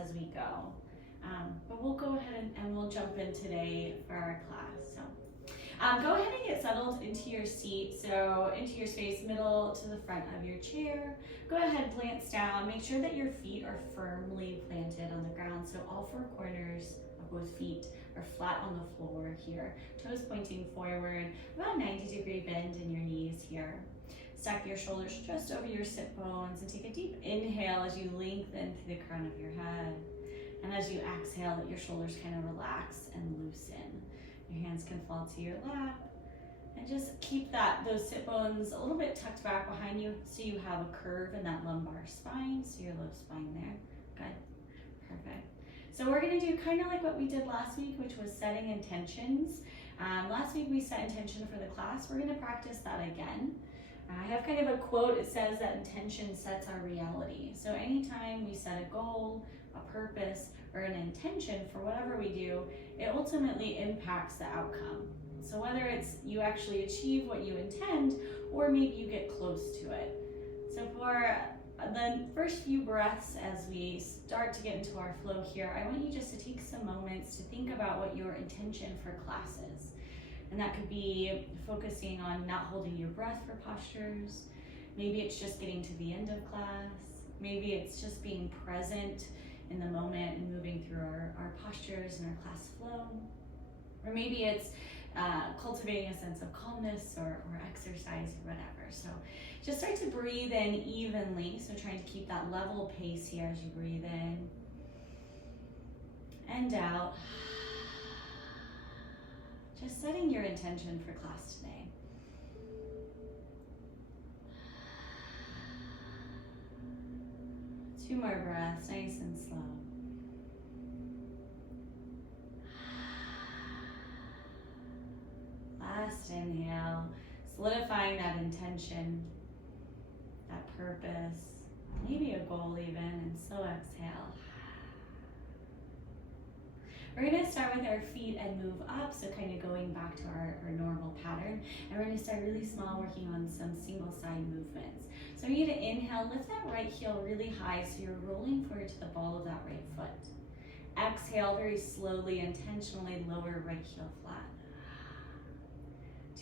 as we go. But we'll go ahead and we'll jump in today for our class. So go ahead and get settled into your seat. So into your space, middle to the front of your chair. Go ahead, glance down. Make sure that your feet are firmly planted on the ground. So all four corners of both feet are flat on the floor here. Toes pointing forward, about 90-degree bend in your knees here. Stack your shoulders just over your sit bones and take a deep inhale as you lengthen through the crown of your head. And as you exhale, let your shoulders kind of relax and loosen. Your hands can fall to your lap. And just keep those sit bones a little bit tucked back behind you so you have a curve in that lumbar spine, so your low spine there. Good, perfect. So we're gonna do kind of like what we did last week, which was setting intentions. Last week we set intention for the class. We're gonna practice that again. I have kind of a quote. It says that intention sets our reality. So anytime we set a goal, a purpose, or an intention for whatever we do, it ultimately impacts the outcome. So whether it's you actually achieve what you intend, or maybe you get close to it. So for the first few breaths as we start to get into our flow here, I want you just to take some moments to think about what your intention for class is. And that could be focusing on not holding your breath for postures. Maybe it's just getting to the end of class. Maybe it's just being present in the moment and moving through our postures and our class flow. Or maybe it's cultivating a sense of calmness or exercise or whatever. So just start to breathe in evenly. So trying to keep that level pace here as you breathe in and out. Just setting your intention for class today. Two more breaths, nice and slow. Last inhale, solidifying that intention, that purpose, maybe a goal even, and slow exhale. We're gonna start with our feet and move up, so kind of going back to our normal pattern. And we're gonna start really small, working on some single side movements. So I want you to inhale, lift that right heel really high so you're rolling forward to the ball of that right foot. Exhale very slowly, intentionally lower right heel flat.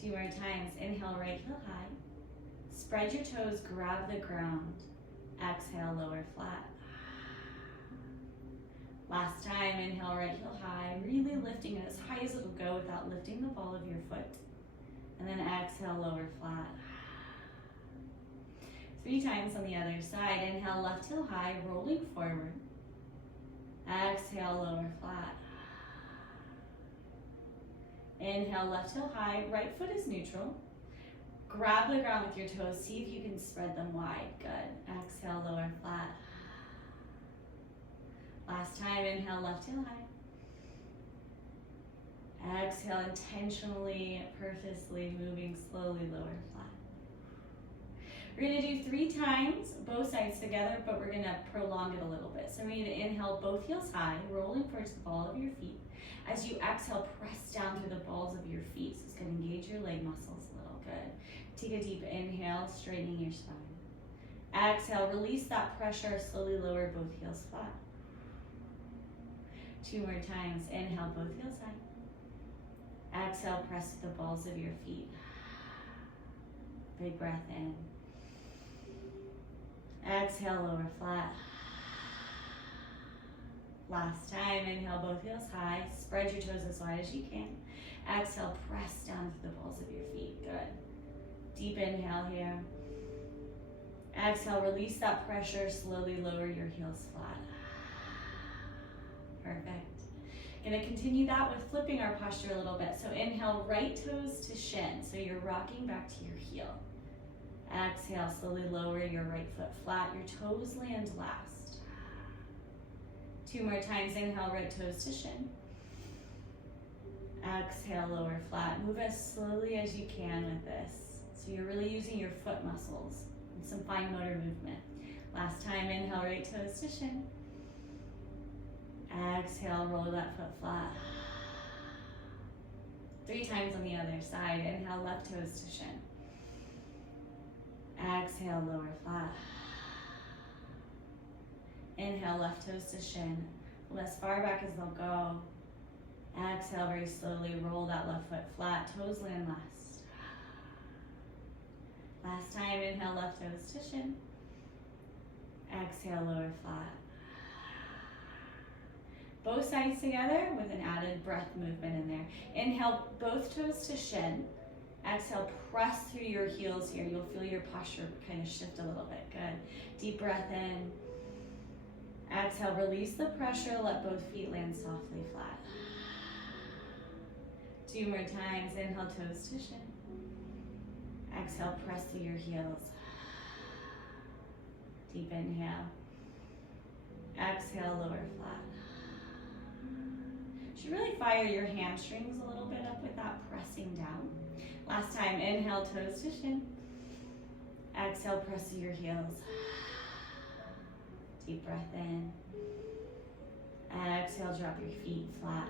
Two more times, inhale right heel high. Spread your toes, grab the ground. Exhale, lower flat. Last time, inhale right heel high, really lifting it as high as it'll go without lifting the ball of your foot. And then exhale, lower flat. 3 times on the other side. Inhale, left heel high, rolling forward. Exhale, lower flat. Inhale, left heel high, right foot is neutral. Grab the ground with your toes, see if you can spread them wide. Good. Exhale, lower flat. Last time, inhale, left heel high. Exhale, intentionally, purposely moving slowly lower flat. We're gonna do 3 times, both sides together, but we're gonna prolong it a little bit. So we're gonna inhale, both heels high, rolling towards the ball of your feet. As you exhale, press down through the balls of your feet. So it's gonna engage your leg muscles a little. Good. Take a deep inhale, straightening your spine. Exhale, release that pressure, slowly lower both heels flat. 2 more times. Inhale, both heels high. Exhale, press the balls of your feet. Big breath in. Exhale, lower flat. Last time, inhale, both heels high. Spread your toes as wide as you can. Exhale, press down to the balls of your feet. Good. Deep inhale here. Exhale, release that pressure. Slowly lower your heels flat. Perfect. Gonna continue that with flipping our posture a little bit. So inhale, right toes to shin. So you're rocking back to your heel. Exhale, slowly lower your right foot flat. Your toes land last. 2 more times. Inhale, right toes to shin. Exhale, lower flat. Move as slowly as you can with this. So you're really using your foot muscles and some fine motor movement. Last time, inhale, right toes to shin. Exhale, roll that foot flat. 3 times on the other side. Inhale, left toes to shin. Exhale, lower flat. Inhale, left toes to shin. Pull as far back as they'll go. Exhale, very slowly roll that left foot flat. Toes land last. Last time, inhale, left toes to shin. Exhale, lower flat. Both sides together with an added breath movement in there. Inhale, both toes to shin. Exhale, press through your heels here. You'll feel your posture kind of shift a little bit. Good. Deep breath in. Exhale, release the pressure. Let both feet land softly flat. 2 more times. Inhale, toes to shin. Exhale, press through your heels. Deep inhale. Exhale, lower flat. You should really fire your hamstrings a little bit up with that pressing down. Last time, inhale, toes to shin. Exhale, press through your heels. Deep breath in. Exhale, drop your feet flat.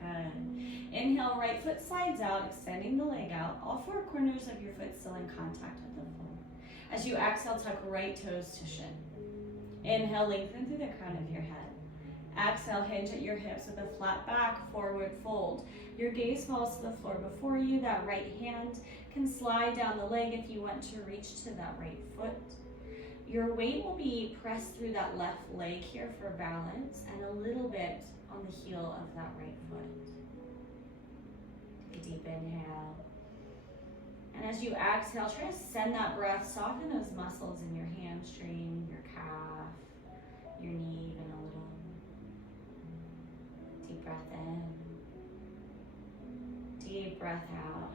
Good. Inhale, right foot slides out, extending the leg out. All 4 corners of your foot still in contact with the floor. As you exhale, tuck right toes to shin. Inhale, lengthen through the crown of your head. Exhale, hinge at your hips with a flat back, forward fold. Your gaze falls to the floor before you. That right hand can slide down the leg if you want to reach to that right foot. Your weight will be pressed through that left leg here for balance and a little bit on the heel of that right foot. Take a deep inhale. And as you exhale, try to send that breath, soften those muscles in your hamstring, your calf, your knee even a little. Deep breath in. Deep breath out.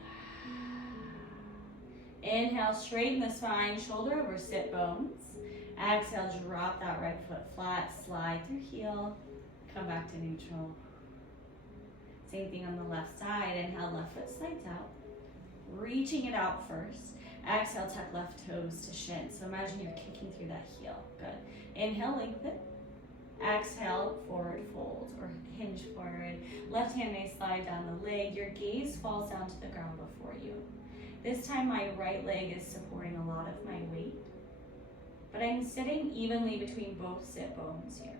Inhale, straighten the spine, shoulder over sit bones. Exhale, drop that right foot flat, slide through heel, come back to neutral. Same thing on the left side. Inhale, left foot slides out. Reaching it out first. Exhale, tuck left toes to shin. So imagine you're kicking through that heel. Good. Inhale, lengthen. Exhale, forward fold or hinge forward. Left hand may slide down the leg. Your gaze falls down to the ground before you. This time my right leg is supporting a lot of my weight, but I'm sitting evenly between both sit bones here.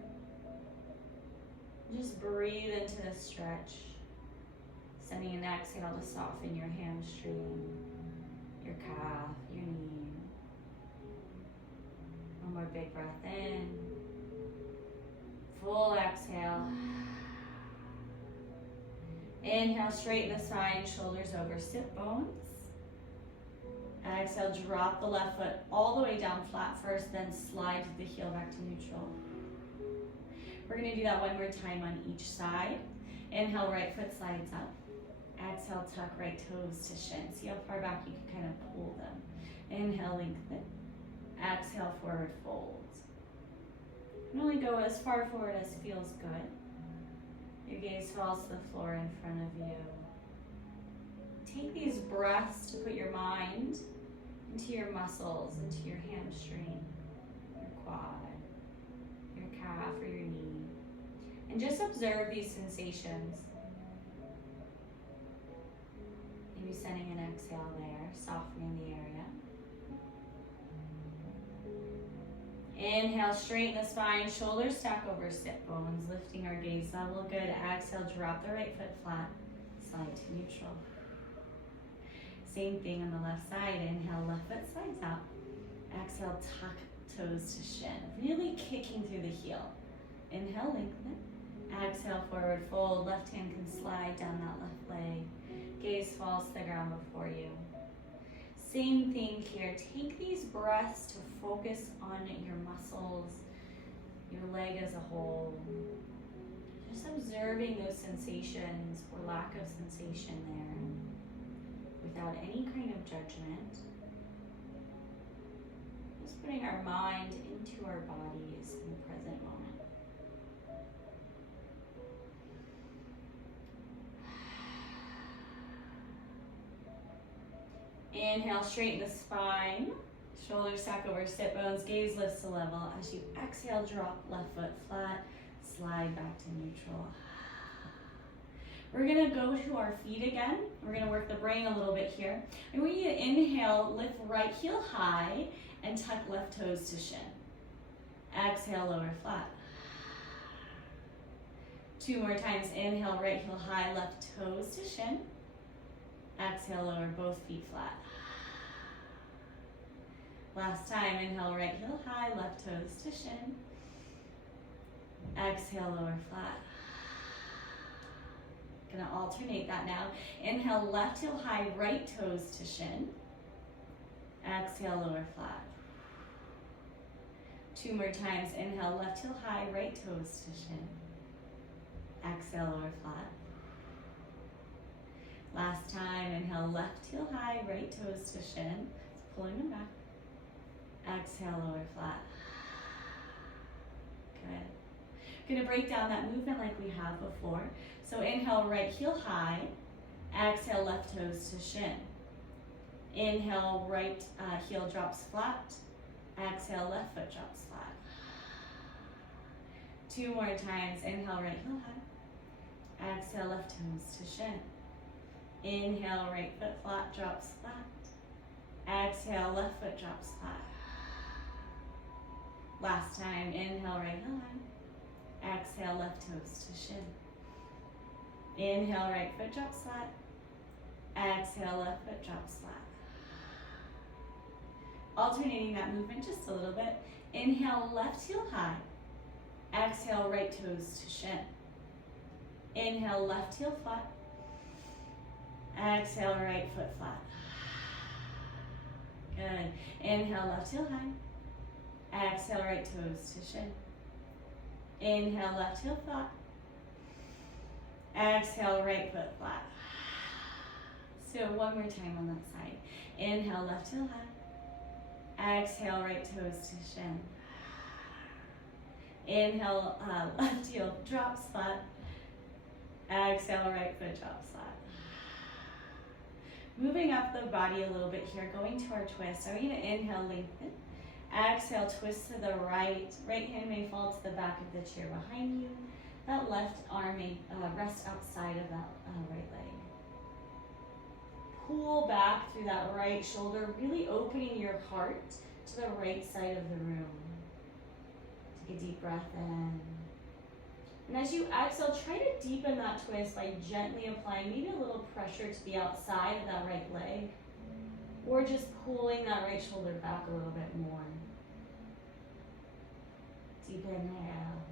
Just breathe into the stretch, sending an exhale to soften your hamstring, your calf, your knee. One more big breath in. Full exhale. Inhale, straighten the spine, shoulders over sit bones. Exhale, drop the left foot all the way down flat first, then slide the heel back to neutral. We're going to do that one more time on each side. Inhale, right foot slides up. Exhale, tuck right toes to shin. See how far back you can kind of pull them. Inhale, lengthen. Exhale, forward fold. And only go as far forward as feels good. Your gaze falls to the floor in front of you. Take these breaths to put your mind into your muscles, into your hamstring, your quad, your calf, or your knee. And just observe these sensations. Maybe sending an exhale there, softening the area. Inhale, straighten the spine, shoulders stack over sit bones, lifting our gaze level. Good. Exhale, drop the right foot flat, slide to neutral. Same thing on the left side. Inhale, left foot slides out. Exhale, tuck toes to shin. Really kicking through the heel. Inhale, lengthen. Exhale, forward fold. Left hand can slide down that left leg. Gaze falls to the ground before you. Same thing here. Take these breaths to focus on your muscles, your leg as a whole. Just observing those sensations or lack of sensation there without any kind of judgment. Just putting our mind into our bodies in the present moment. Inhale, straighten the spine. Shoulders stack over sit bones. Gaze lifts to level. As you exhale, drop left foot flat. Slide back to neutral. We're going to go to our feet again. We're going to work the brain a little bit here. I want you to inhale, lift right heel high, and tuck left toes to shin. Exhale, lower flat. 2 more times. Inhale, right heel high, left toes to shin. Exhale, lower both feet flat. Last time. Inhale, right heel high, left toes to shin. Exhale, lower flat. Gonna alternate that now. Inhale, left heel high, right toes to shin. Exhale, lower flat. 2 more times. Inhale, left heel high, right toes to shin. Exhale, lower flat. Last time. Inhale, left heel high, right toes to shin. Pulling them back. Exhale, lower flat. Good. Gonna break down that movement like we have before. So inhale, right heel high. Exhale, left toes to shin. Inhale, right heel drops flat. Exhale, left foot drops flat. 2 more times. Inhale, right heel high. Exhale, left toes to shin. Inhale, right foot flat, drops flat. Exhale, left foot drops flat. Last time. Inhale, right heel high. Exhale, left toes to shin. Inhale, right foot drops flat. Exhale, left foot drops flat. Alternating that movement just a little bit. Inhale, left heel high. Exhale, right toes to shin. Inhale, left heel flat. Exhale, right foot flat. Good. Inhale, left heel high. Exhale, right toes to shin. Inhale, left heel flat. Exhale, right foot flat. So one more time on that side. Inhale, left heel high. Exhale, right toes to shin. Inhale, left heel drops flat. Exhale, right foot drops flat. Moving up the body a little bit here, going to our twist. I want you to inhale, lengthen. Exhale, twist to the right. Right hand may fall to the back of the chair behind you. That left arm may rest outside of that right leg. Pull back through that right shoulder, really opening your heart to the right side of the room. Take a deep breath in. And as you exhale, try to deepen that twist by gently applying maybe a little pressure to the outside of that right leg, or just pulling that right shoulder back a little bit more. Deep inhale.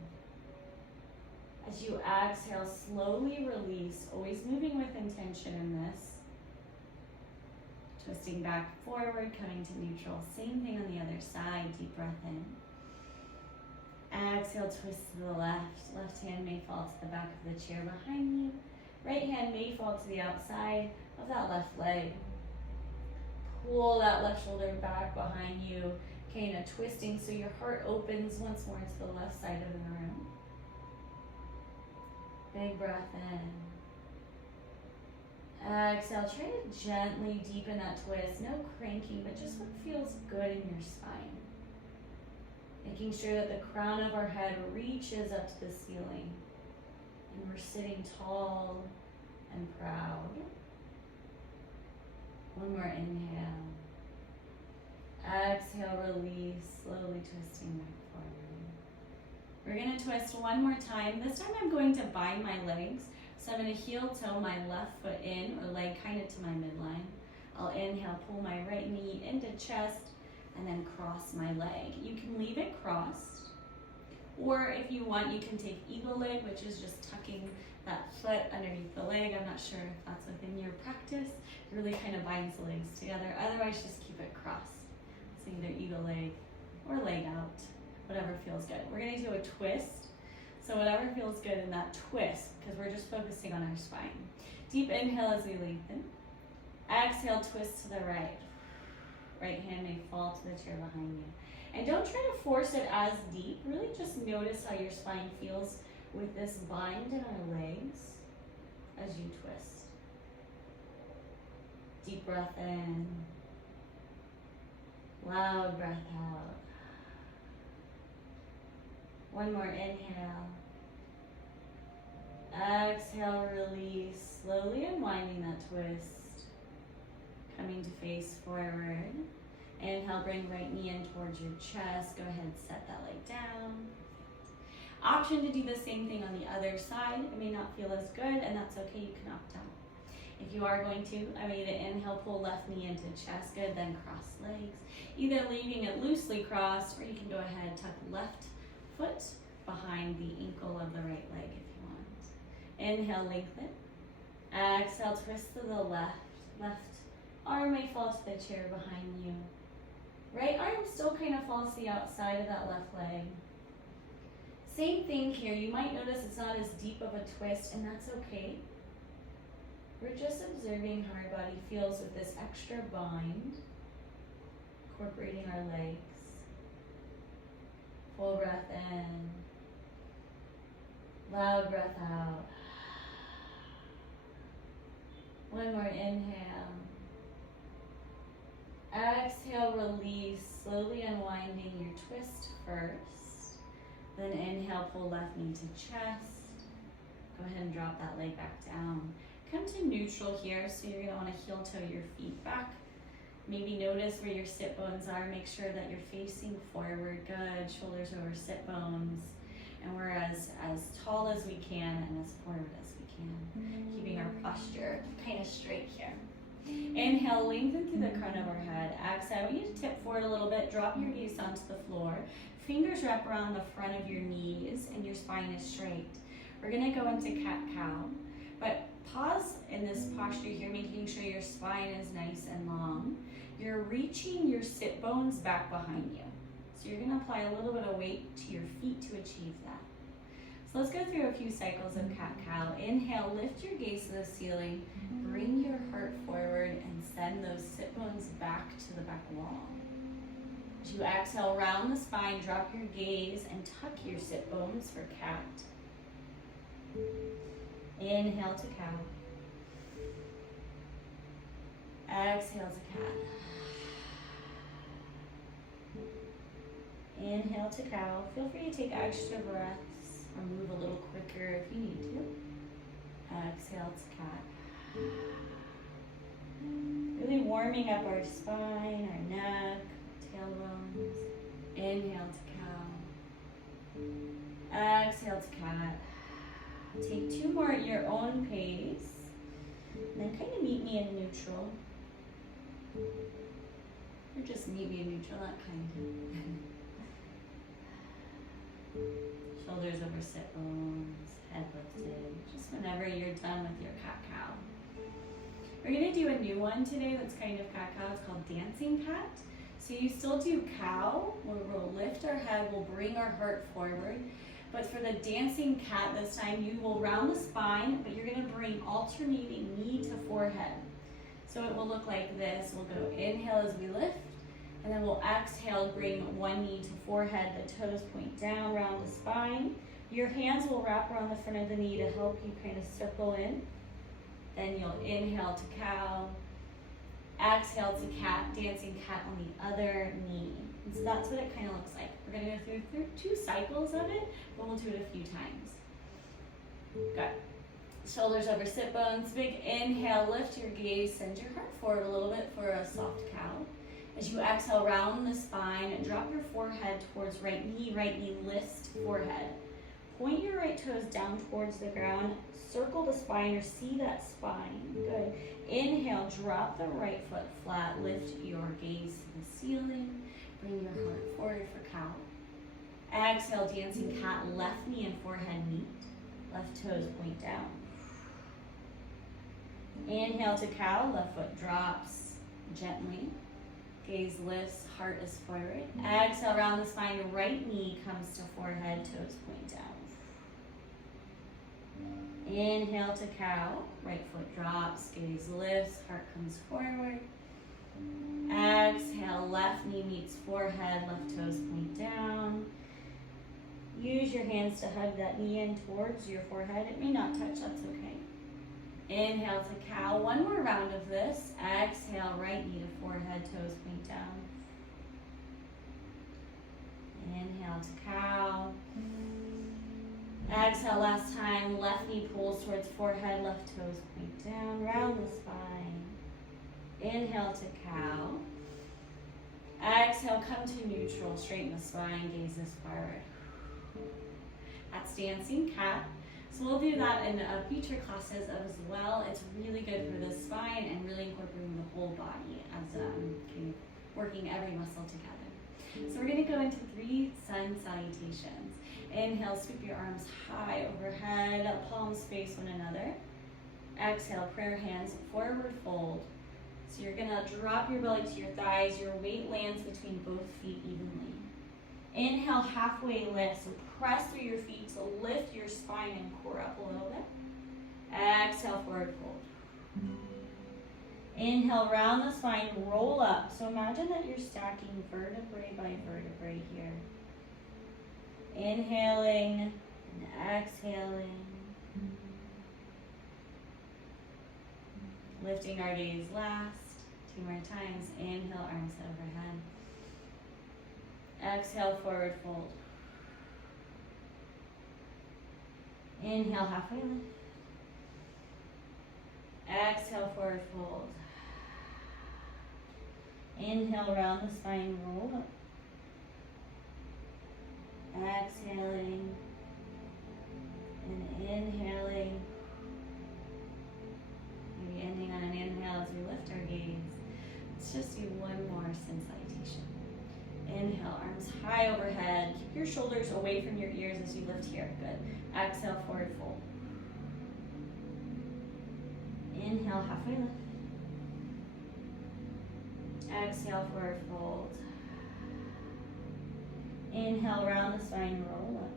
As you exhale, slowly release, always moving with intention in this. Twisting back forward, coming to neutral. Same thing on the other side. Deep breath in. Exhale, twist to the left. Left hand may fall to the back of the chair behind you. Right hand may fall to the outside of that left leg. Pull that left shoulder back behind you. Okay, now twisting so your heart opens once more to the left side of the room. Big breath in. Exhale, try to gently deepen that twist. No cranking, but just what feels good in your spine. Making sure that the crown of our head reaches up to the ceiling. And we're sitting tall and proud. One more inhale. Exhale, release, slowly twisting back forward. We're going to twist one more time. This time I'm going to bind my legs. So I'm going to heel toe my left foot in, or leg kind of to my midline. I'll inhale, pull my right knee into chest, and then cross my leg. You can leave it crossed, or if you want, you can take eagle leg, which is just tucking that foot underneath the leg. I'm not sure if that's within your practice. It really kind of binds the legs together. Otherwise, just keep it crossed. So either eagle leg or leg out, whatever feels good. We're gonna do a twist. So whatever feels good in that twist, because we're just focusing on our spine. Deep inhale as we lengthen. Exhale, twist to the right. Right hand may fall to the chair behind you. And don't try to force it as deep. Really just notice how your spine feels with this bind in our legs as you twist. Deep breath in. Loud breath out. One more inhale. Exhale, release. Slowly unwinding that twist. Coming to face forward. Inhale, bring right knee in towards your chest. Go ahead and set that leg down. Option to do the same thing on the other side. It may not feel as good, and that's okay. You can opt out. If you are going to, I want you to inhale, pull left knee into chest. Good, then cross legs. Either leaving it loosely crossed, or you can go ahead, tuck left foot behind the ankle of the right leg if you want. Inhale, lengthen. Exhale, twist to the left. Left arm may fall to the chair behind you. Right arm still kind of falls to the outside of that left leg. Same thing here. You might notice it's not as deep of a twist, and that's okay. We're just observing how our body feels with this extra bind, incorporating our legs. Full breath in. Loud breath out. One more inhale. Exhale, release, slowly unwinding your twist first. Then inhale, pull left knee to chest. Go ahead and drop that leg back down. Come to neutral here, so you're gonna wanna heel toe your feet back. Maybe notice where your sit bones are. Make sure that you're facing forward. Good, shoulders over sit bones. And we're as tall as we can and as forward as we can. Keeping our posture kind of straight here. Inhale, lengthen through the crown of our head. Exhale, I want you to tip forward a little bit. Drop your gaze onto the floor. Fingers wrap around the front of your knees and your spine is straight. We're gonna go into cat-cow. But pause in this posture here, making sure your spine is nice and long. You're reaching your sit bones back behind you. So you're gonna apply a little bit of weight to your feet to achieve that. So let's go through a few cycles of cat-cow. Inhale, lift your gaze to the ceiling. Bring your heart forward and send those sit bones back to the back wall. As you exhale, round the spine, drop your gaze and tuck your sit bones for cat. Inhale to cow. Exhale to cat. Inhale to cow. Feel free to take extra breaths or move a little quicker if you need to. Exhale to cat. Really warming up our spine, our neck, tailbones. Inhale to cow. Exhale to cat. Take two more at your own pace. And then kind of meet me in neutral. Or just meet me in neutral, not kind of. Shoulders over sit bones, head lifted. Just whenever you're done with your cat-cow. We're gonna do a new one today that's kind of cat-cow. It's called dancing cat. So you still do cow, where we'll lift our head, we'll bring our heart forward. But for the dancing cat this time, you will round the spine, but you're gonna bring alternating knee to forehead. So it will look like this. We'll go inhale as we lift, and then we'll exhale, bring one knee to forehead, the toes point down, round the spine. Your hands will wrap around the front of the knee to help you kind of circle in. Then you'll inhale to cow, exhale to cat, dancing cat on the other knee. And so that's what it kind of looks like. We're gonna go through 2 cycles of it, but we'll do it a few times. Good. Shoulders over sit bones. Big inhale, lift your gaze, send your heart forward a little bit for a soft cow. As you exhale, round the spine and drop your forehead towards right knee lifts forehead. Point your right toes down towards the ground, circle the spine or see that spine. Good. Inhale, drop the right foot flat, lift your gaze to the ceiling, bring your heart forward for cow. Exhale, dancing cat, left knee and forehead meet, left toes point down. Inhale to cow, left foot drops gently. Gaze lifts, heart is forward. Exhale, round the spine, right knee comes to forehead, toes point down. Inhale to cow, right foot drops, gaze lifts, heart comes forward. Exhale, left knee meets forehead, left toes point down. Use your hands to hug that knee in towards your forehead. It may not touch, that's okay. Inhale to cow, one more round of this. Exhale, right knee to forehead, toes point down. Inhale to cow. Exhale, last time, left knee pulls towards forehead, left toes point down, round the spine. Inhale to cow. Exhale, come to neutral, straighten the spine, gazes forward. That's dancing cat. So we'll do that in future classes as well. It's really good for the spine and really incorporating the whole body as kind of working every muscle together. So we're gonna go into 3 sun salutations. Inhale, sweep your arms high overhead, palms face one another. Exhale, prayer hands, forward fold. So you're gonna drop your belly to your thighs, your weight lands between both feet evenly. Inhale, halfway lift, so press through your feet to lift your spine and core up a little bit. Exhale, forward fold. Inhale, round the spine, roll up. So imagine that you're stacking vertebrae by vertebrae here. Inhaling and exhaling. Lifting our gaze last. 2 more times. Inhale, arms overhead. Exhale, forward fold. Inhale, halfway lift. Exhale, forward fold. Inhale, round the spine, roll up. Exhaling and inhaling. Maybe ending on an inhale as we lift our gaze. Let's just do one more sun salutation. Inhale, arms high overhead. Keep your shoulders away from your ears as you lift here. Good. Exhale, forward fold. Inhale, halfway lift. Exhale, forward fold. Inhale, round the spine, roll up.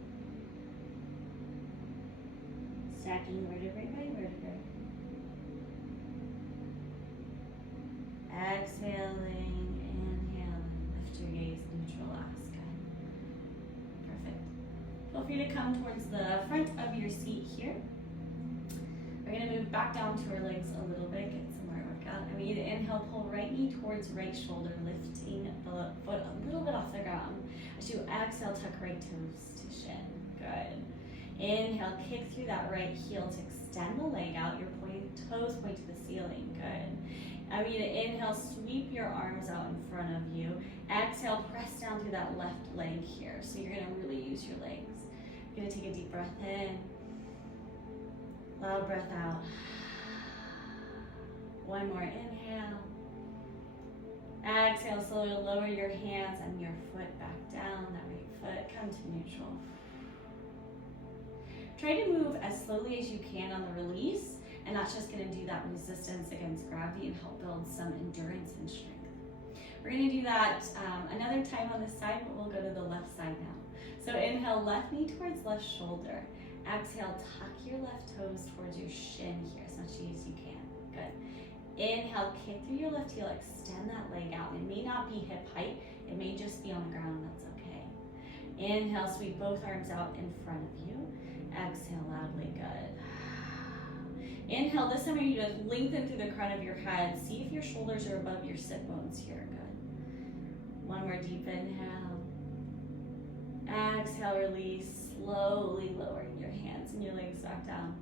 Stacking vertebrae by vertebrae. Exhaling, inhaling. Lift your gaze, neutral last. Good. Perfect. Feel free to come towards the front of your seat here. We're going to move back down to our legs a little bit, get some more workout. And we need to inhale, pull right knee towards right shoulder, lifting the foot a little bit off the ground. As you exhale, tuck right toes to shin. Good. Inhale, kick through that right heel to extend the leg out. Your toes point to the ceiling. Good. I want you to inhale, sweep your arms out in front of you. Exhale, press down through that left leg here. So you're going to really use your legs. You're going to take a deep breath in. Loud breath out. One more inhale. Exhale, slowly lower your hands and your foot back down. That right foot, come to neutral. Try to move as slowly as you can on the release, and that's just going to do that resistance against gravity and help build some endurance and strength. We're going to do that another time on this side, but we'll go to the left side now. So inhale, left knee towards left shoulder. Exhale, tuck your left toes towards your shin here as much as you can. Good. Inhale, kick through your left heel, extend that leg out. It may not be hip height, it may just be on the ground, that's okay. Inhale, sweep both arms out in front of you. Exhale loudly, good. Inhale, this time you just lengthen through the crown of your head. See if your shoulders are above your sit bones here, good. One more deep inhale. Exhale, release, slowly lowering your hands and your legs back down.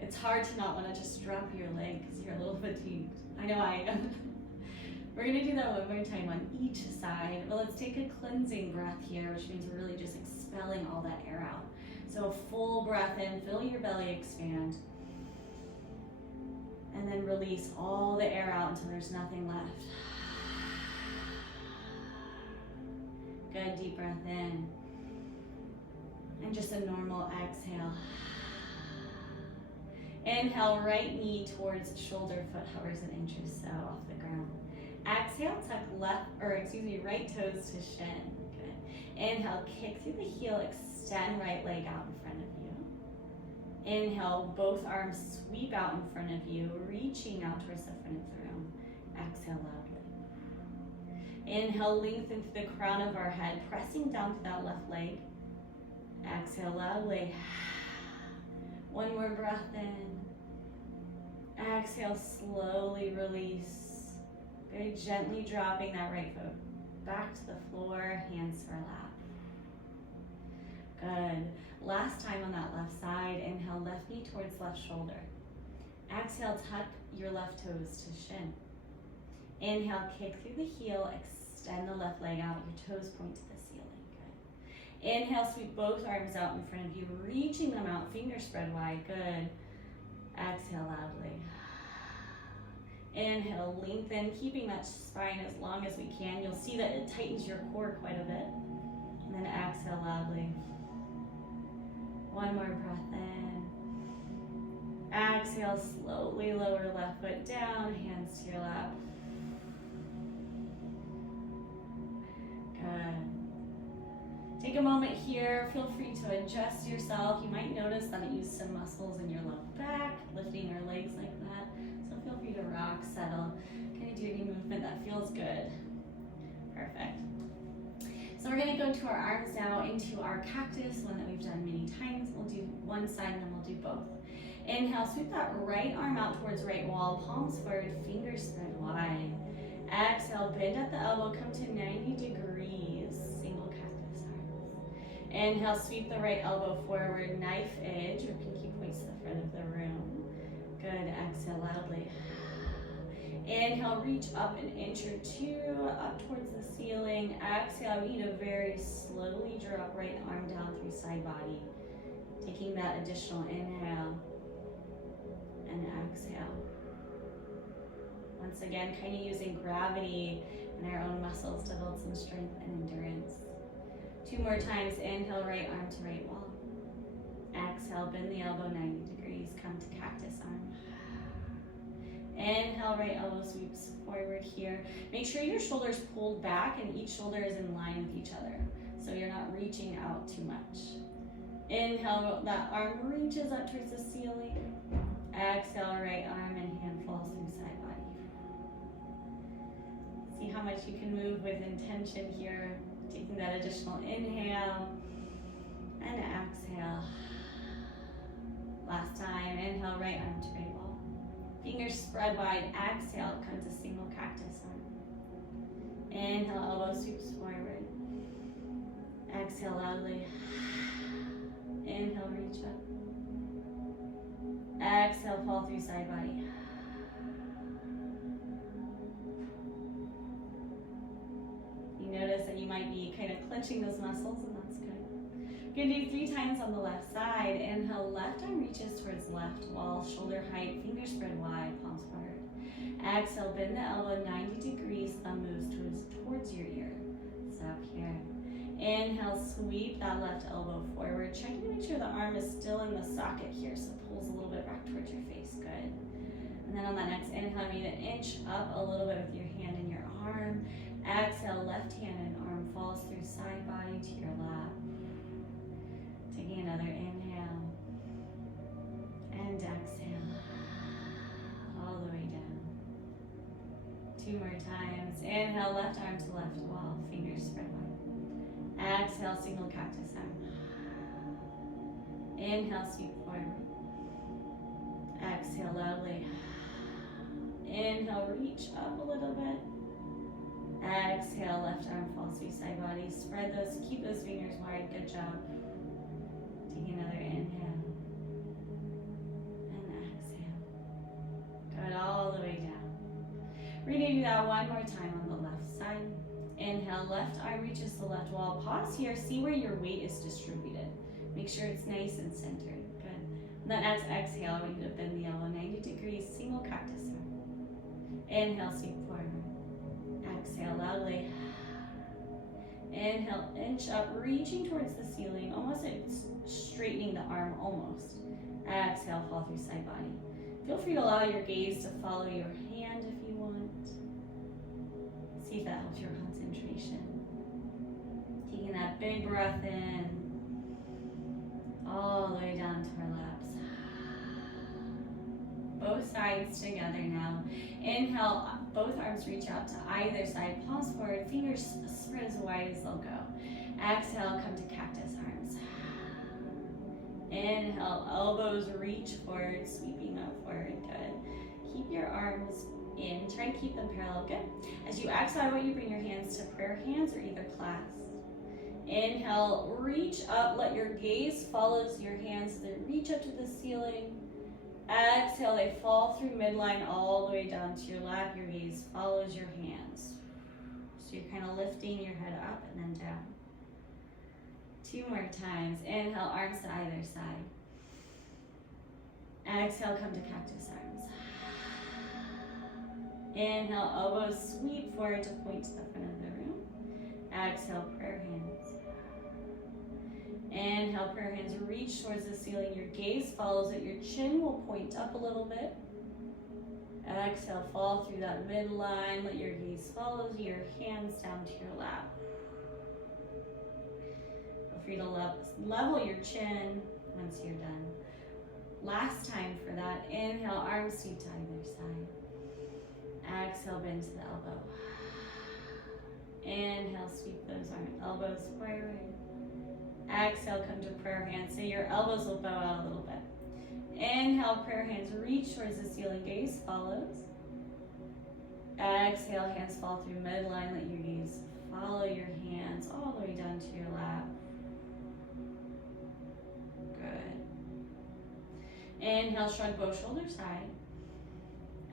It's hard to not want to just drop your leg because you're a little fatigued. I know I am. We're going to do that one more time on each side. But let's take a cleansing breath here, which means we're really just expelling all that air out. So a full breath in, feel your belly expand. And then release all the air out until there's nothing left. Good, deep breath in. And just a normal exhale. Inhale, right knee towards shoulder, foot hovers an inch or so off the ground. Exhale, tuck right toes to shin. Good. Inhale, kick through the heel, extend right leg out in front of you. Inhale, both arms sweep out in front of you, reaching out towards the front of the room. Exhale loudly. Inhale, lengthen through the crown of our head, pressing down to that left leg. Exhale loudly. One more breath in. Exhale, slowly release. Very gently dropping that right foot back to the floor, hands for lap. Good. Last time on that left side, inhale, left knee towards left shoulder. Exhale, tuck your left toes to shin. Inhale, kick through the heel, extend the left leg out, your toes point to the ceiling. Good. Inhale, sweep both arms out in front of you, reaching them out, fingers spread wide. Good. Exhale loudly. Inhale, lengthen, keeping that spine as long as we can. You'll see that it tightens your core quite a bit. And then exhale loudly. One more breath in. Exhale, slowly lower left foot down, hands to your lap. Good. Take a moment here. Feel free to adjust yourself. You might notice that it used some muscles in your low back, lifting your legs like that. So feel free to rock, settle, kind of do any movement that feels good. Perfect. So we're going to go to our arms now into our cactus, one that we've done many times. We'll do one side and then we'll do both. Inhale, sweep that right arm out towards right wall, palms forward, fingers spread wide. Exhale, bend at the elbow, come to 90 degrees, single cactus arms. Inhale, sweep the right elbow forward, knife edge, or pinky points to the front of the room. Good, exhale loudly. Inhale, reach up an inch or two, up towards the ceiling. Exhale, we need to very slowly drop right arm down through side body. Taking that additional inhale and exhale. Once again, kind of using gravity and our own muscles to build some strength and endurance. Two more times, inhale, right arm to right wall. Exhale, bend the elbow 90 degrees, come to cactus arm. Inhale, right elbow sweeps forward here. Make sure your shoulders pulled back and each shoulder is in line with each other, so you're not reaching out too much. Inhale, that arm reaches up towards the ceiling. Exhale, right arm and hand falls through side body. See how much you can move with intention here. Taking that additional inhale and exhale. Last time, inhale, right arm to right wall. Fingers spread wide, exhale, come to single cactus arm. Inhale, elbow sweeps forward. Exhale loudly. Inhale, reach up. Exhale, fall through side body. You notice that you might be kind of clenching those muscles, and that's good. We're gonna do 3 times on the left side. Inhale, left arm reaches towards left wall, shoulder height, fingers spread wide, palms forward. Exhale, bend the elbow 90 degrees, thumb moves towards your ear. So up here. Inhale, sweep that left elbow forward. Checking to make sure the arm is still in the socket here, so pulls a little bit back towards your face. Good. And then on that next inhale, I need to inch up a little bit with your hand and your arm. Exhale, left hand and arm falls through side body to your lap. Taking another inhale and exhale all the way down. 2 more times. Inhale, left arm to left wall, fingers spread wide. Exhale, single cactus arm. Inhale, sweep forward. Exhale loudly. Inhale, reach up a little bit. Exhale, left arm falls through side body. Spread those, keep those fingers wide. Good job. Taking another inhale and exhale. Good, all the way down. We're going to do that one more time on the left side. Inhale, left arm reaches the left wall. Pause here, see where your weight is distributed. Make sure it's nice and centered. Good. And then as exhale, we need to bend the elbow 90 degrees, single cactus arm. Inhale, sweep forward. Exhale loudly. Inhale, inch up, reaching towards the ceiling, almost straightening the arm, almost. Exhale, fall through side body. Feel free to allow your gaze to follow your hand if you want. See if that helps your concentration. Taking that big breath in, all the way down to our laps. Both sides together now. Inhale, both arms reach out to either side, palms forward, fingers spread as wide as they'll go. Exhale, come to cactus arms. Inhale, elbows reach forward, sweeping up forward, good. Keep your arms in, try to keep them parallel, good. As you exhale, I want you to bring your hands to prayer hands or either clasped. Inhale, reach up, let your gaze follow your hands, then reach up to the ceiling. Exhale, they fall through midline all the way down to your lap. Your gaze follows your hands. So you're kind of lifting your head up and then down. 2 more times. Inhale, arms to either side. Exhale, come to cactus arms. Inhale, elbows sweep forward to point to the front of the room. Exhale, prayer hands. Inhale, prayer hands, reach towards the ceiling. Your gaze follows it. Your chin will point up a little bit. Exhale, fall through that midline. Let your gaze follow your hands down to your lap. Feel free to level your chin once you're done. Last time for that. Inhale, arms sweep to either side. Exhale, bend to the elbow. Inhale, sweep those elbows forward. Exhale, come to prayer hands. So your elbows will bow out a little bit. Inhale, prayer hands, reach towards the ceiling, gaze follows. Exhale, hands fall through midline, let your gaze follow your hands all the way down to your lap. Good. Inhale, shrug both shoulders high.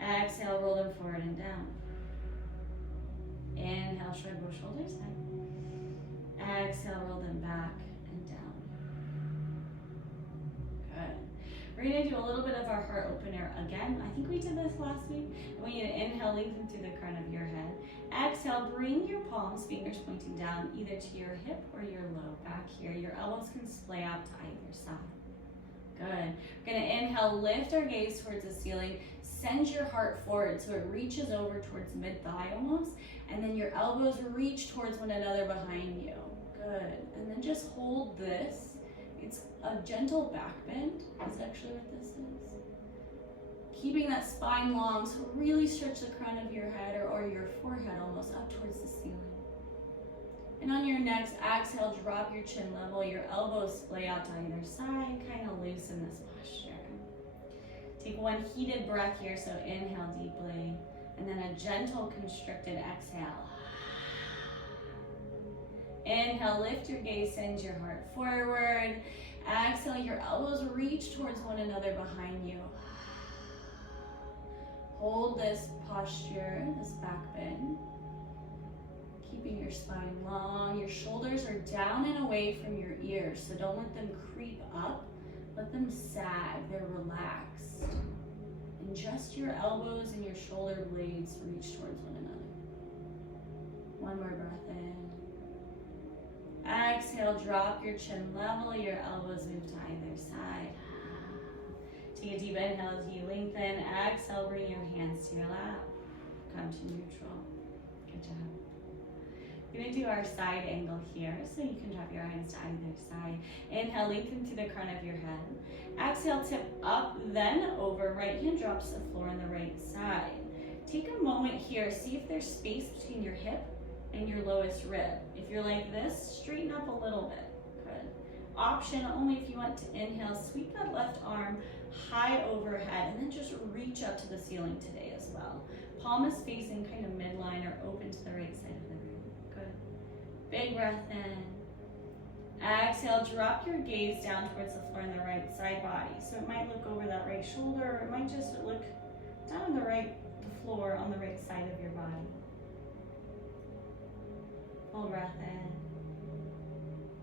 Exhale, roll them forward and down. Inhale, shrug both shoulders high. Exhale, roll them back and down. Good. We're going to do a little bit of our heart opener again. I think we did this last week. I want you to inhale, lengthen through the crown of your head. Exhale, bring your palms, fingers pointing down, either to your hip or your low back here. Your elbows can splay out to either side. Good. We're going to inhale, lift our gaze towards the ceiling. Send your heart forward so it reaches over towards mid-thigh almost. And then your elbows reach towards one another behind you. Good. And then just hold this. It's a gentle back bend is actually what this is. Keeping that spine long, so really stretch the crown of your head or your forehead almost up towards the ceiling. And on your next exhale, drop your chin level, your elbows splay out to either side, kind of loosen this posture. Take one heated breath here, so inhale deeply, and then a gentle constricted exhale. Inhale, lift your gaze, send your heart forward. Exhale, your elbows reach towards one another behind you. Hold this posture, this back bend. Keeping your spine long. Your shoulders are down and away from your ears, so don't let them creep up. Let them sag, they're relaxed. And just your elbows and your shoulder blades reach towards one another. One more breath in. Exhale, drop your chin level, your elbows move to either side. Take a deep inhale as you lengthen. Exhale, bring your hands to your lap. Come to neutral. Good job. We're going to do our side angle here, so you can drop your hands to either side. Inhale, lengthen through the crown of your head. Exhale, tip up, then over. Right hand drops to the floor on the right side. Take a moment here. See if there's space between your hip and your lowest rib. If you're like this, straighten up a little bit. Good. Option only if you want to inhale, sweep that left arm high overhead, and then just reach up to the ceiling today as well. Palm is facing kind of midline or open to the right side of the room. Good. Big breath in. Exhale, drop your gaze down towards the floor on the right side body. So it might look over that right shoulder, or it might just look down on the floor on the right side of your body. Full breath in.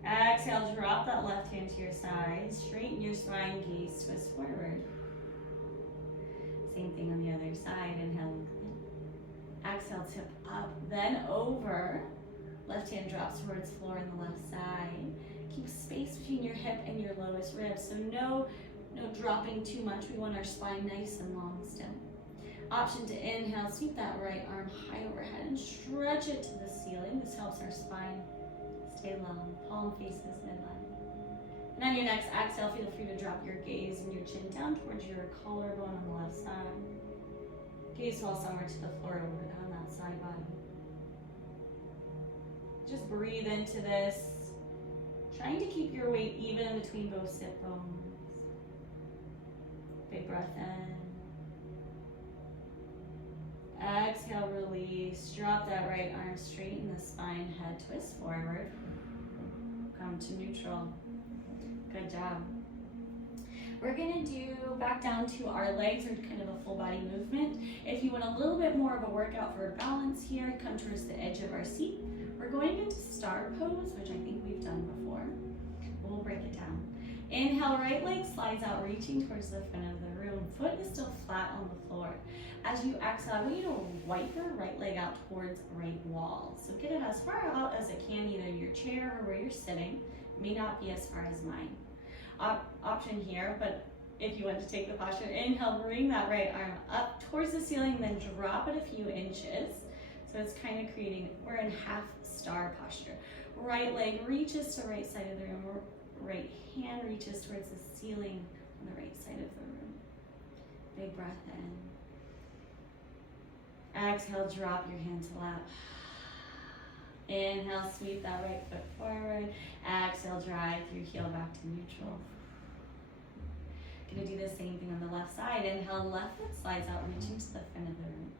Exhale, drop that left hand to your side. Straighten your spine, gaze twist forward. Same thing on the other side. Inhale, lengthen. Exhale, tip up, then over. Left hand drops towards floor on the left side. Keep space between your hip and your lowest rib. So no dropping too much. We want our spine nice and long still. Option to inhale, sweep that right arm high overhead and stretch it to the ceiling. This helps our spine stay long. Palm faces midline. And on your next exhale, feel free to drop your gaze and your chin down towards your collarbone on the left side. Gaze falls somewhere to the floor over on that side body. Just breathe into this, trying to keep your weight even between both sit bones. Big breath in. Exhale, release. Drop that right arm, straighten the spine, head twist forward. Come to neutral. Good job. We're gonna do back down to our legs, or kind of a full body movement. If you want a little bit more of a workout for balance here, come towards the edge of our seat. We're going into star pose, which I think we've done before. We'll break it down. Inhale, right leg slides out, reaching towards the front of the room. Foot is still flat on the floor. As you exhale, I want you to wipe your right leg out towards right wall. So get it as far out as it can, either your chair or where you're sitting. It may not be as far as mine. Option here, but if you want to take the posture, inhale, bring that right arm up towards the ceiling, then drop it a few inches. So it's kind of creating, we're in half star posture. Right leg reaches to right side of the room. Right hand reaches towards the ceiling on the right side of the room. Big breath in. Exhale, drop your hand to lap. Inhale, sweep that right foot forward. Exhale, drive through heel back to neutral. Gonna do the same thing on the left side. Inhale, left foot slides out, reaching to the front of the room.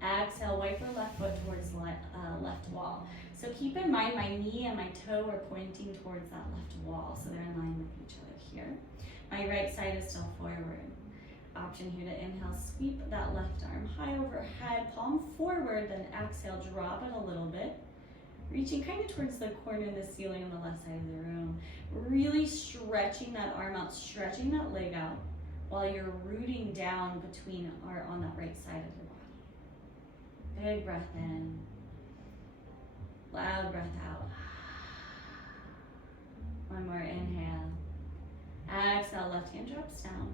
Exhale, wipe your left foot towards left wall. So keep in mind my knee and my toe are pointing towards that left wall, so they're in line with each other here. My right side is still forward. Option here to inhale, sweep that left arm high overhead, palm forward, then exhale, drop it a little bit. Reaching kind of towards the corner of the ceiling on the left side of the room. Really stretching that arm out, stretching that leg out while you're rooting down between or on that right side of your body. Big breath in. Loud breath out. One more inhale. Exhale, left hand drops down.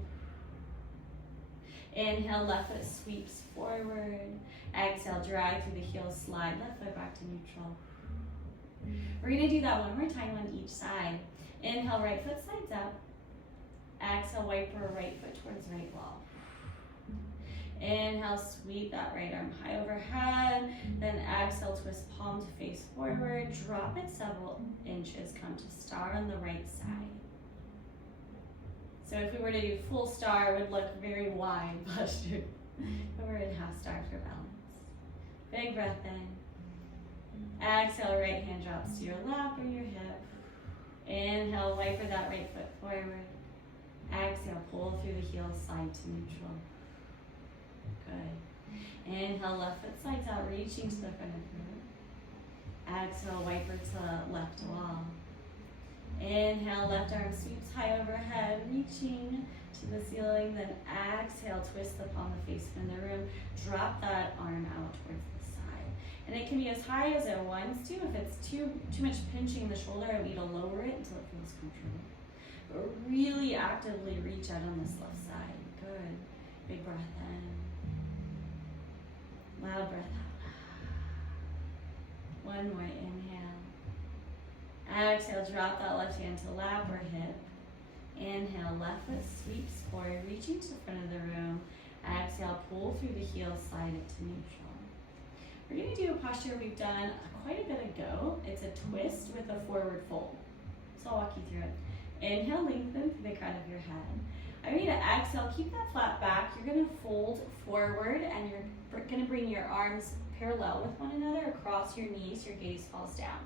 Inhale, left foot sweeps forward. Exhale, drag through the heels, slide left foot back to neutral. We're gonna do that one more time on each side. Inhale, right foot slides up. Exhale, wipe your right foot towards right wall. Inhale, sweep that right arm high overhead. Then exhale, twist palm to face forward. Drop it several inches, come to star on the right side. So if we were to do full star, it would look very wide posture. But we're in half star for balance. Big breath in. Exhale, right hand drops to your lap or your hip. Inhale, wipe that right foot forward. Exhale, pull through the heels, slide to neutral. Good. Inhale, left foot slides out, reaching to the front of the room. Exhale, wipe to left wall. Inhale, left arm sweeps high overhead, reaching to the ceiling. Then exhale, twist the palm of face in the room. Drop that arm out towards the side. And it can be as high as it wants to. If it's too much pinching the shoulder, I want you to lower it until it feels comfortable. But really actively reach out on this left side. Good. Big breath in. Loud breath out. One more inhale. Exhale, drop that left hand to lap or hip. Inhale, left foot sweeps forward, reaching to the front of the room. Exhale, pull through the heels, slide it to neutral. We're going to do a posture we've done quite a bit ago. It's a twist with a forward fold. So I'll walk you through it. Inhale, lengthen through the crown of your head. I want you to exhale, keep that flat back. You're going to fold forward and you're going to bring your arms parallel with one another across your knees. Your gaze falls down.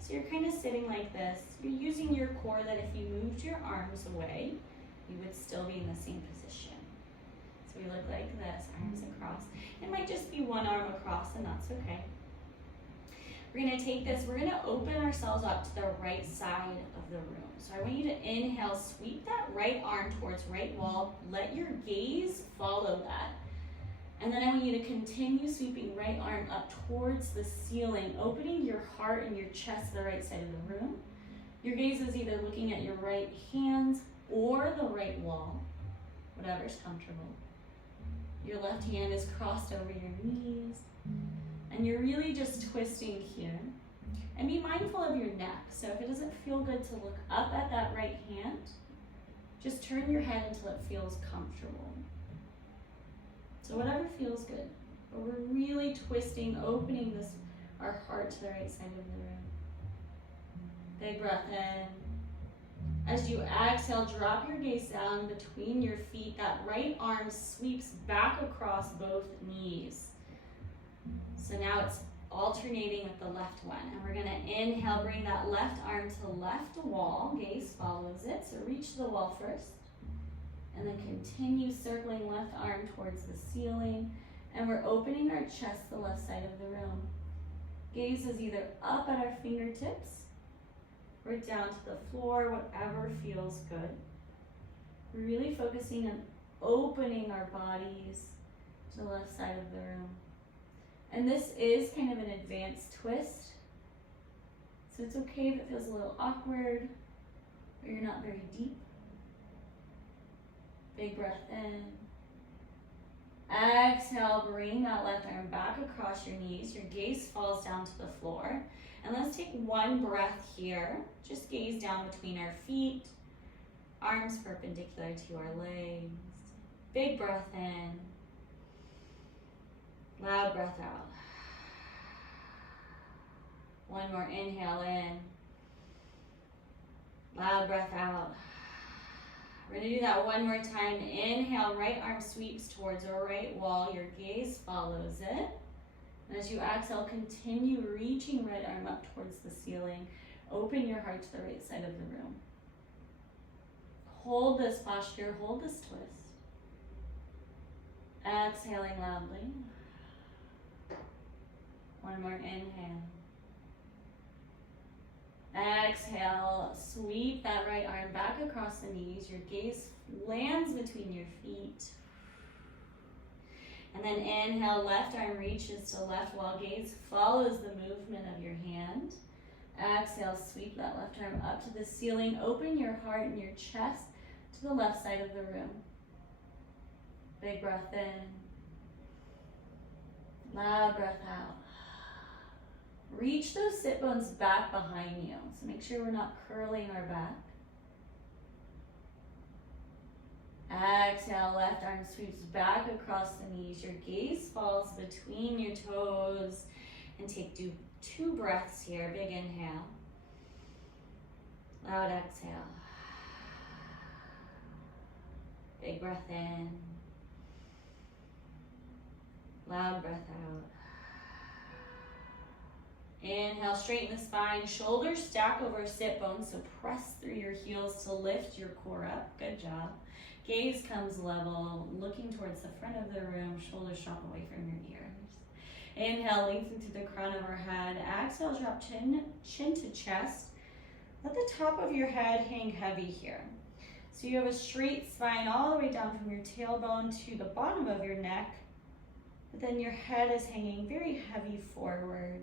So you're kind of sitting like this. You're using your core that if you moved your arms away, you would still be in the same position. So we look like this, arms across. It might just be one arm across, and that's okay. We're gonna take this, we're gonna open ourselves up to the right side of the room. So I want you to inhale, sweep that right arm towards right wall. Let your gaze follow that. And then I want you to continue sweeping right arm up towards the ceiling, opening your heart and your chest to the right side of the room. Your gaze is either looking at your right hand or the right wall, whatever's comfortable. Your left hand is crossed over your knees, and you're really just twisting here. And be mindful of your neck. So if it doesn't feel good to look up at that right hand, just turn your head until it feels comfortable. So whatever feels good. But we're really twisting, opening our heart to the right side of the room. Big breath in. As you exhale, drop your gaze down between your feet. That right arm sweeps back across both knees. So now it's alternating with the left one. And we're gonna inhale, bring that left arm to left wall. Gaze follows it, so reach the wall first. And then continue circling left arm towards the ceiling. And we're opening our chest the left side of the room. Gaze is either up at our fingertips or down to the floor, whatever feels good. We're really focusing on opening our bodies to the left side of the room. And this is kind of an advanced twist. So it's okay if it feels a little awkward or you're not very deep. Big breath in. Exhale, bring that left arm back across your knees. Your gaze falls down to the floor. And let's take one breath here. Just gaze down between our feet. Arms perpendicular to our legs. Big breath in. Loud breath out. One more inhale in. Loud breath out. We're going to do that one more time. Inhale, right arm sweeps towards our right wall. Your gaze follows it. And as you exhale, continue reaching right arm up towards the ceiling. Open your heart to the right side of the room. Hold this posture, hold this twist. Exhaling loudly. One more inhale. Exhale, sweep that right arm back across the knees. Your gaze lands between your feet. And then inhale, left arm reaches to left wall. Gaze follows the movement of your hand. Exhale, sweep that left arm up to the ceiling. Open your heart and your chest to the left side of the room. Big breath in. Loud breath out. Reach those sit bones back behind you. So make sure we're not curling our back. Exhale, left arm sweeps back across the knees. Your gaze falls between your toes. And take two breaths here. Big inhale. Loud exhale. Big breath in. Loud breath out. Inhale, straighten the spine, shoulders stack over sit bones, so press through your heels to lift your core up. Good job. Gaze comes level, looking towards the front of the room, shoulders drop away from your ears. Inhale, lengthen through the crown of our head. Exhale, drop chin to chest. Let the top of your head hang heavy here. So you have a straight spine all the way down from your tailbone to the bottom of your neck, but then your head is hanging very heavy forward.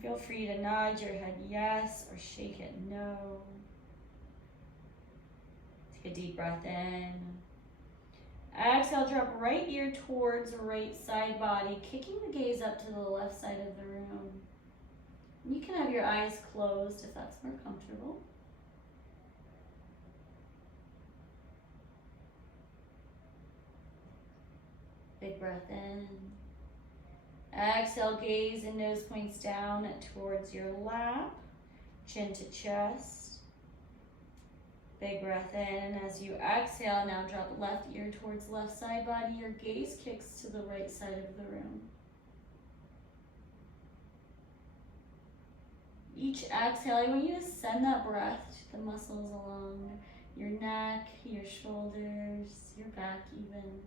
Feel free to nod your head yes or shake it no. Take a deep breath in. Exhale, drop right ear towards right side body, kicking the gaze up to the left side of the room. You can have your eyes closed if that's more comfortable. Big breath in. Exhale, gaze and nose points down towards your lap, chin to chest. Big breath in. As you exhale, now drop left ear towards left side body. Your gaze kicks to the right side of the room. Each exhale, I want you to send that breath to the muscles along your neck, your shoulders, your back even.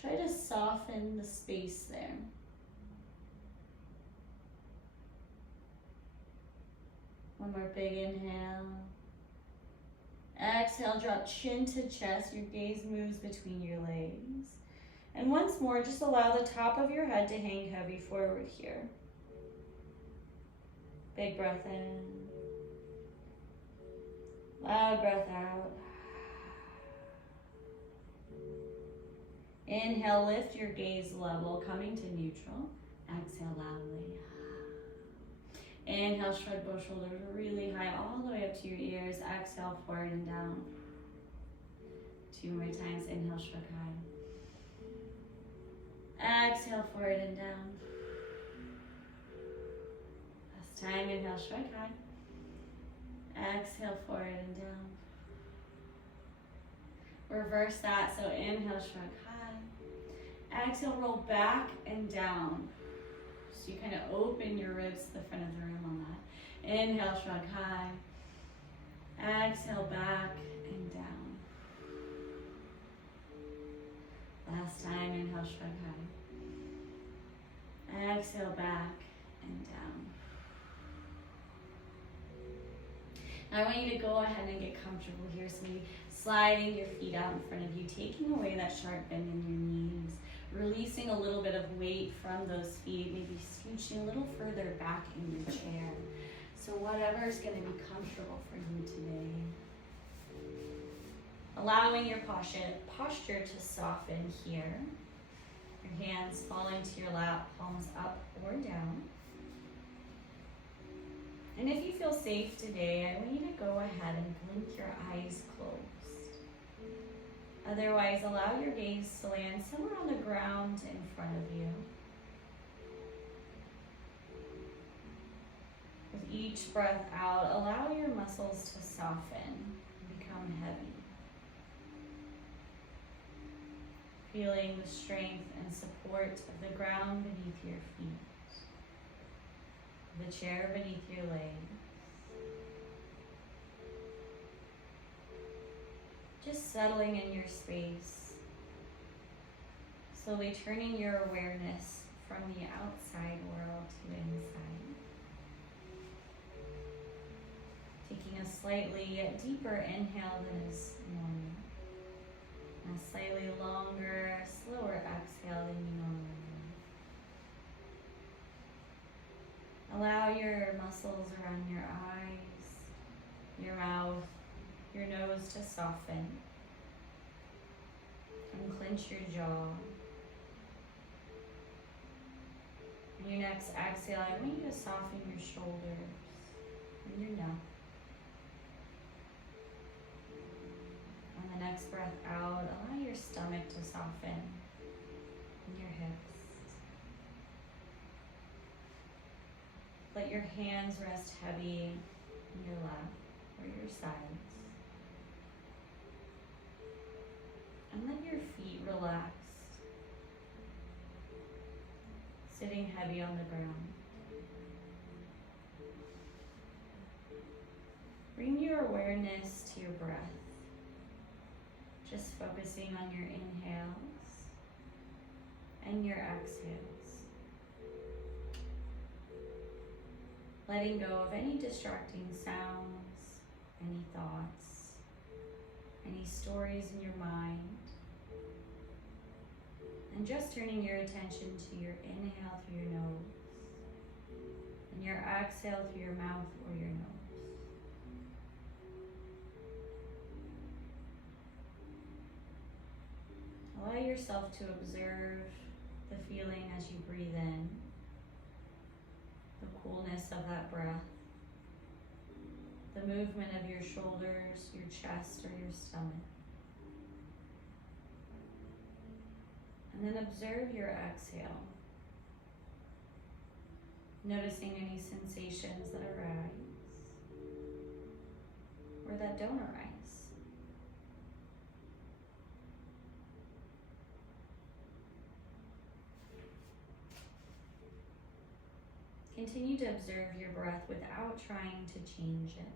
Try to soften the space there. One more big inhale. Exhale, drop chin to chest. Your gaze moves between your legs. And once more, just allow the top of your head to hang heavy forward here. Big breath in. Loud breath out. Inhale, lift your gaze level, coming to neutral. Exhale loudly. Inhale, shrug both shoulders really high, all the way up to your ears. Exhale, forward and down. Two more times. Inhale, shrug high. Exhale, forward and down. Last time. Inhale, shrug high. Exhale, forward and down. Reverse that. So inhale, shrug high. Exhale, roll back and down. So you kind of open your ribs to the front of the room on that. Inhale, shrug high. Exhale, back and Last time, inhale, shrug high. Exhale back and down. Now I want you to go ahead and get comfortable here. So maybe sliding your feet out in front of you, taking away that sharp bend in your knees, releasing a little bit of weight from those feet, maybe scooching a little further back in your chair. So whatever is going to be comfortable for you today. Allowing your posture to soften here. Your hands falling to your lap, palms up or down. And if you feel safe today, I want you to go ahead and blink your eyes closed. Otherwise, allow your gaze to land somewhere on the ground in front of you. With each breath out, allow your muscles to soften and become heavy. Feeling the strength and support of the ground beneath your feet, the chair beneath your legs. Just settling in your space, slowly turning your awareness from the outside world to inside. Taking a slightly deeper inhale than is normal. And a slightly longer, slower exhale than you normally do. Allow your muscles around your eyes, your mouth, your nose to soften. Unclench your jaw. And your next exhale, I want you to soften your shoulders and your neck. On the next breath out, allow your stomach to soften and your hips. Let your hands rest heavy in your lap or your sides. And let your feet relax, sitting heavy on the ground. Bring your awareness to your breath. Just focusing on your inhales and your exhales. Letting go of any distracting sounds, any thoughts, any stories in your mind. And just turning your attention to your inhale through your nose and your exhale through your mouth or your nose. Allow yourself to observe the feeling as you breathe in, the coolness of that breath, the movement of your shoulders, your chest, or your stomach. And then observe your exhale, noticing any sensations that arise or that don't arise. Continue to observe your breath without trying to change it.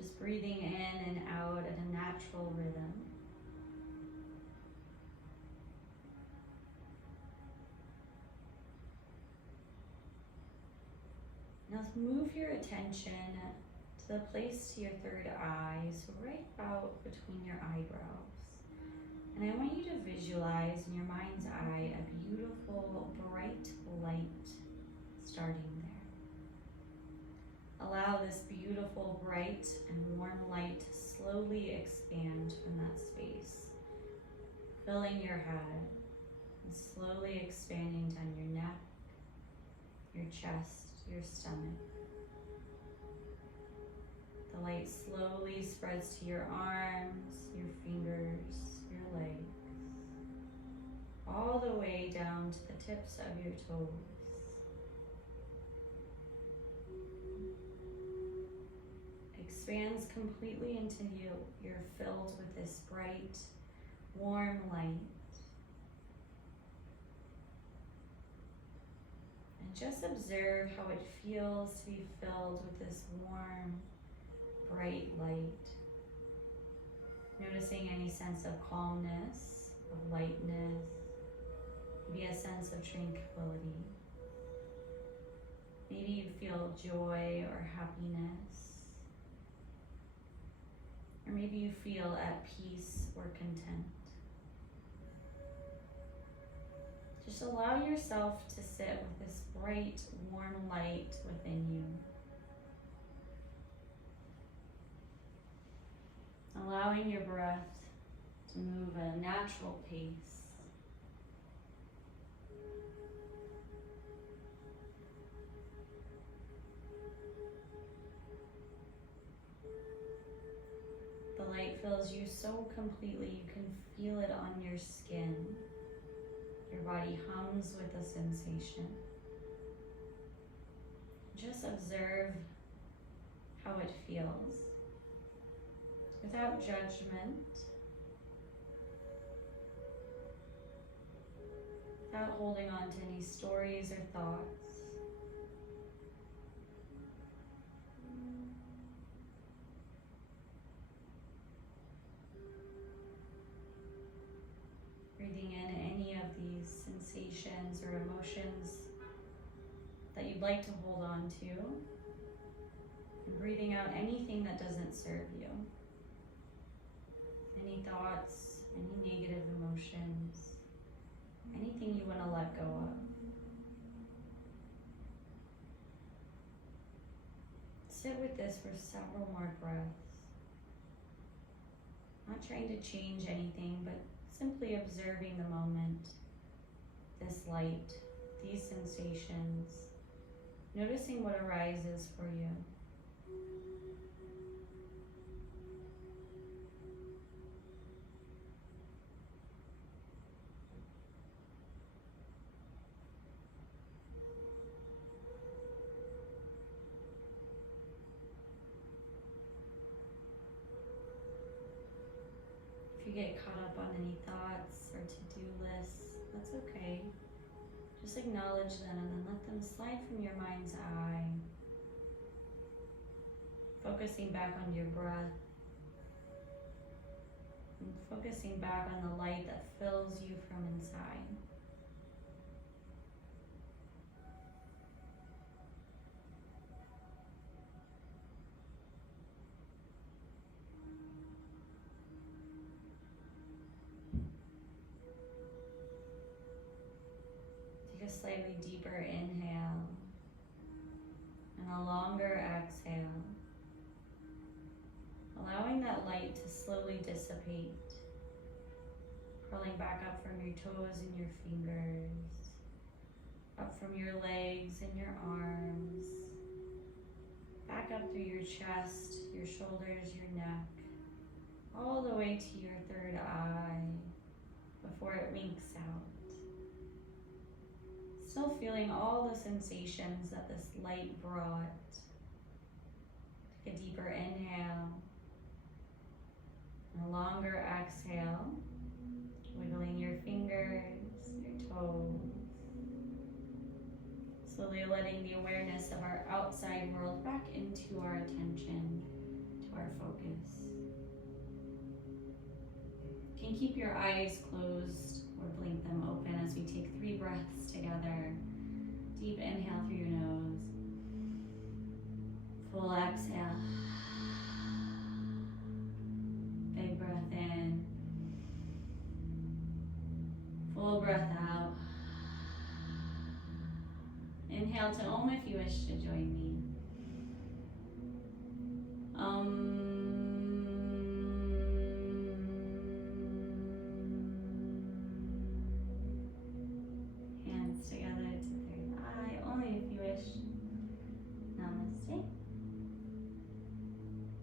Just breathing in and out at a natural rhythm. Now move your attention to the place to your third eye, so right about between your eyebrows. And I want you to visualize in your mind's eye a beautiful, bright light starting there. Allow this beautiful, bright, and warm light to slowly expand from that space, filling your head and slowly expanding down your neck, your chest, your stomach. The light slowly spreads to your arms, your fingers, your legs, all the way down to the tips of your toes. Expands completely until you're filled with this bright, warm light. And just observe how it feels to be filled with this warm, bright light. Noticing any sense of calmness, of lightness, maybe a sense of tranquility. Maybe you feel joy or happiness, or maybe you feel at peace or content. Just allow yourself to sit with this bright, warm light within you. Allowing your breath to move at a natural pace. The light fills you so completely you can feel it on your skin. Your body hums with the sensation. Just observe how it feels without judgment, without holding on to any stories or thoughts. Breathing in any of these sensations or emotions that you'd like to hold on to, and breathing out anything that doesn't serve you. Any thoughts, any negative emotions, anything you want to let go of. Sit with this for several more breaths. Not trying to change anything, but simply observing the moment, this light, these sensations, noticing what arises for you. If you get caught up on any thoughts or to-do lists, that's okay. Just acknowledge them and then let them slide from your mind's eye. Focusing back on your breath. And focusing back on the light that fills you from inside. Take a slightly deeper inhale and a longer exhale, allowing that light to slowly dissipate, curling back up from your toes and your fingers, up from your legs and your arms, back up through your chest, your shoulders, your neck, all the way to your third eye before it winks out. Still feeling all the sensations that this light brought. Take a deeper inhale and a longer exhale, wiggling your fingers, your toes. Slowly letting the awareness of our outside world back into our attention, to our focus. You can keep your eyes closed or blink them open as we take 3 breaths together. Deep inhale through your nose. Full exhale. Big breath in. Full breath out. Inhale to Om if you wish to join me.